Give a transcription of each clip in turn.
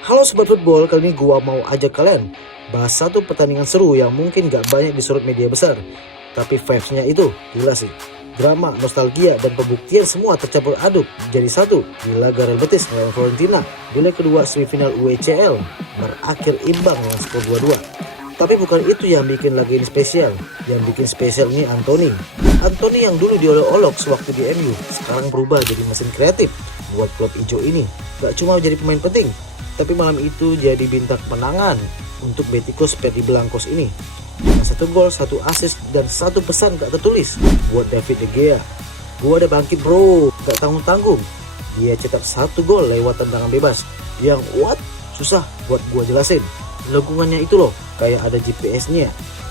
Halo Sobat Football, kali ini gua mau ajak kalian bahas satu pertandingan seru yang mungkin gak banyak disorot media besar. Tapi vibes-nya itu gila sih. Drama, nostalgia, dan pembuktian semua tercampur aduk jadi satu di laga Real Betis melawan Fiorentina di leg kedua semifinal UECL berakhir imbang dengan skor 2-2. Tapi bukan itu yang bikin laga ini spesial. Yang bikin spesial ini Anthony yang dulu diolok-olok sewaktu di MU, sekarang berubah jadi mesin kreatif buat klub hijau ini. Gak cuma jadi pemain penting, tapi malam itu jadi bintang kemenangan untuk Beticos Verdi Blancos ini. Dengan 1 gol, 1 assist, dan 1 pesan gak tertulis buat David De Gea. Gua ada bangkit bro, gak tanggung-tanggung. Dia cetak 1 gol lewat tendangan bebas yang susah buat gua jelasin. Legungannya itu loh, kayak ada GPS-nya.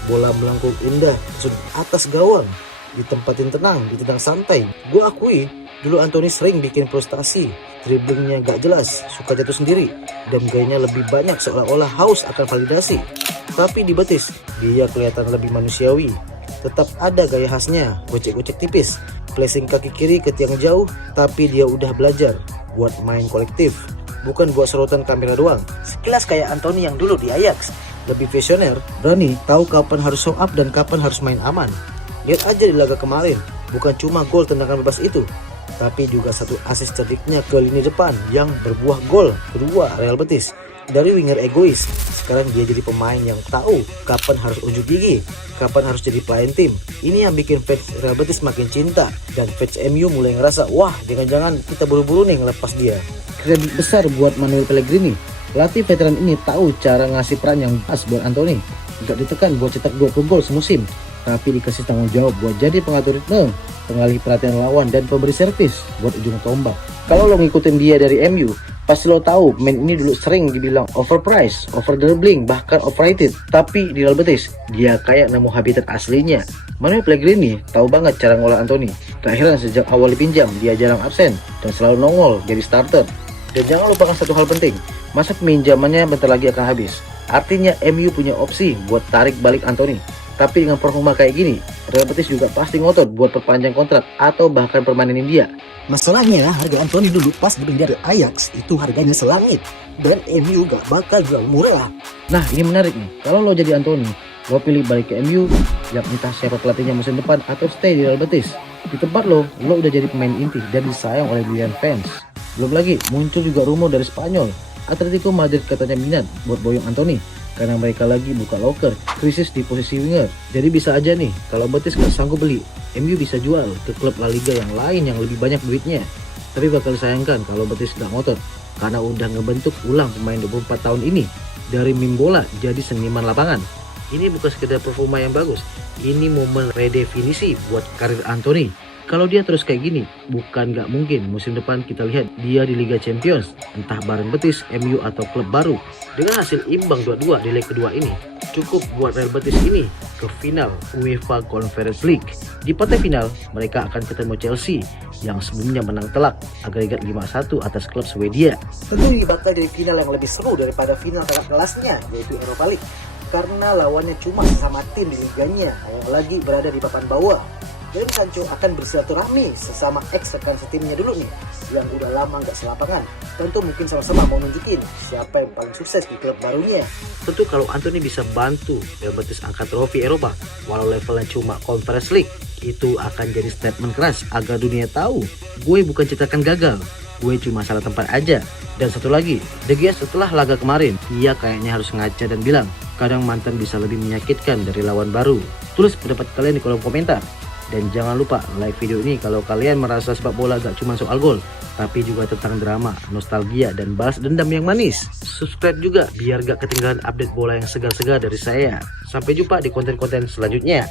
Bola melengkung indah sudut atas gawang, ditempatin tenang, ditendang santai. Gua akui dulu Anthony sering bikin frustasi, dribblingnya gak jelas, suka jatuh sendiri, dan gayanya lebih banyak seolah-olah haus akan validasi. Tapi di Betis, dia kelihatan lebih manusiawi. Tetap ada gaya khasnya, gocek-gocek tipis, placing kaki kiri ke tiang jauh, tapi dia udah belajar buat main kolektif, bukan buat sorotan kamera doang. Sekilas kayak Anthony yang dulu di Ajax, lebih visioner, berani, tahu kapan harus show up dan kapan harus main aman. Lihat aja di laga kemarin, bukan cuma gol tendangan bebas itu, tapi juga 1 assist cerdiknya ke lini depan yang berbuah gol kedua Real Betis. Dari winger egois, sekarang dia jadi pemain yang tahu kapan harus unjuk gigi, kapan harus jadi pelayan tim. Ini yang bikin fans Real Betis makin cinta, dan fans MU mulai ngerasa, wah jangan-jangan kita buru-buru nih ngelepas dia. Kredit besar buat Manuel Pellegrini. Pelatih veteran ini tahu cara ngasih peran yang pas buat Anthony. Gak ditekan buat cetak 20 gol semusim, tapi dikasih tanggung jawab buat jadi pengatur ritme, pengalih perhatian lawan, dan pemberi servis buat ujung tombak. Kalau lo ngikutin dia dari MU, pasti lo tahu pemain ini dulu sering dibilang overpriced, over dribbling, bahkan overrated. Tapi di Real Betis, dia kayak nemu habitat aslinya. Manuel Pellegrini tahu banget cara ngolah Anthony. Tak heran sejak awal dipinjam, dia jarang absen dan selalu nongol jadi starter. Dan jangan lupakan satu hal penting, masa peminjamannya bentar lagi akan habis. Artinya MU punya opsi buat tarik balik Anthony. Tapi dengan performa kayak gini, Real Betis juga pasti ngotot buat perpanjang kontrak atau bahkan permanenin dia. Masalahnya harga Anthony dulu pas dipindah dari Ajax itu harganya selangit, dan MU gak bakal jual murah. Nah ini menarik nih, kalau lo jadi Anthony, lo pilih balik ke MU yang entah siapa pelatihnya musim depan atau stay di Real Betis. Di tempat lo udah jadi pemain inti dan disayang oleh miliaran fans. Belum lagi muncul juga rumor dari Spanyol, Atletico Madrid katanya minat buat boyong Anthony karena mereka lagi buka loker, krisis di posisi winger. Jadi bisa aja nih, kalau Betis gak sanggup beli, MU bisa jual ke klub La Liga yang lain yang lebih banyak duitnya. Tapi bakal disayangkan kalau Betis gak ngotot, karena udah ngebentuk ulang pemain 24 tahun ini dari meme bola jadi seniman lapangan. Ini bukan sekedar performa yang bagus, ini momen redefinisi buat karir Anthony. Kalau dia terus kayak gini, bukan gak mungkin musim depan kita lihat dia di Liga Champions, entah bareng Betis, MU, atau klub baru. Dengan hasil imbang 2-2 di leg kedua ini, cukup buat Real Betis ini ke final UEFA Conference League. Di partai final, mereka akan ketemu Chelsea yang sebelumnya menang telak agregat 5-1 atas klub Swedia. Tentu ini bakal jadi final yang lebih seru daripada final kakak kelasnya, yaitu Europa League. Karena lawannya cuma sesama tim di liganya yang lagi berada di papan bawah. Dan Sancho akan bersilaturahmi sesama ex rekan setimnya dulu nih, yang udah lama gak selapangan. Tentu mungkin sama-sama mau nunjukin siapa yang paling sukses di klub barunya. Tentu kalau Anthony bisa bantu Real Betis angkat trofi Eropa walau levelnya cuma Conference League, itu akan jadi statement keras agar dunia tahu gue bukan cetakan gagal, gue cuma salah tempat aja. Dan satu lagi, De Gea setelah laga kemarin, dia kayaknya harus ngaca dan bilang kadang mantan bisa lebih menyakitkan dari lawan baru. Tulis pendapat kalian di kolom komentar. Dan jangan lupa like video ini kalau kalian merasa sepak bola gak cuma soal gol, tapi juga tentang drama, nostalgia, dan balas dendam yang manis. Subscribe juga biar gak ketinggalan update bola yang segar-segar dari saya. Sampai jumpa di konten-konten selanjutnya.